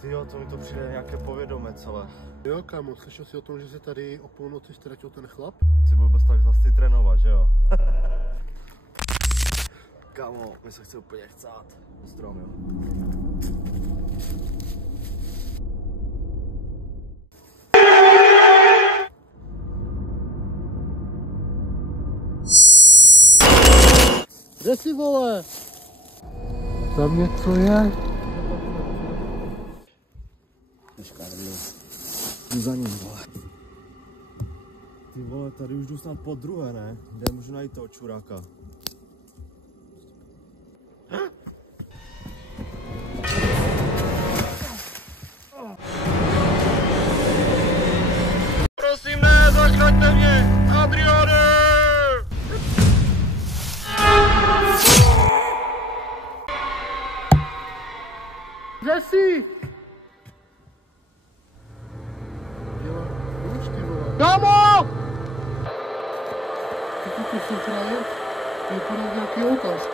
Tyjo, to mi to přijde nějaké povědomé celé. Jo, kámo, slyšel jsi o tom, že se tady o půlnoci ztratil ten chlap? Ty vůbec tak zase trénovat, že jo? Kámo, mi se chce úplně chcát. Strom, jo? Kde jsi, vole? Tam něco je. Jdu za ním, vole. Ty vole, tady už jdu snad po druhé, ne? Kde můžu najít toho čuráka? Prosím, ne, zachraňte mě! Adriane! Kde jsi? Kámo! Ty to jsou frajer? To je podle nějaký okaz.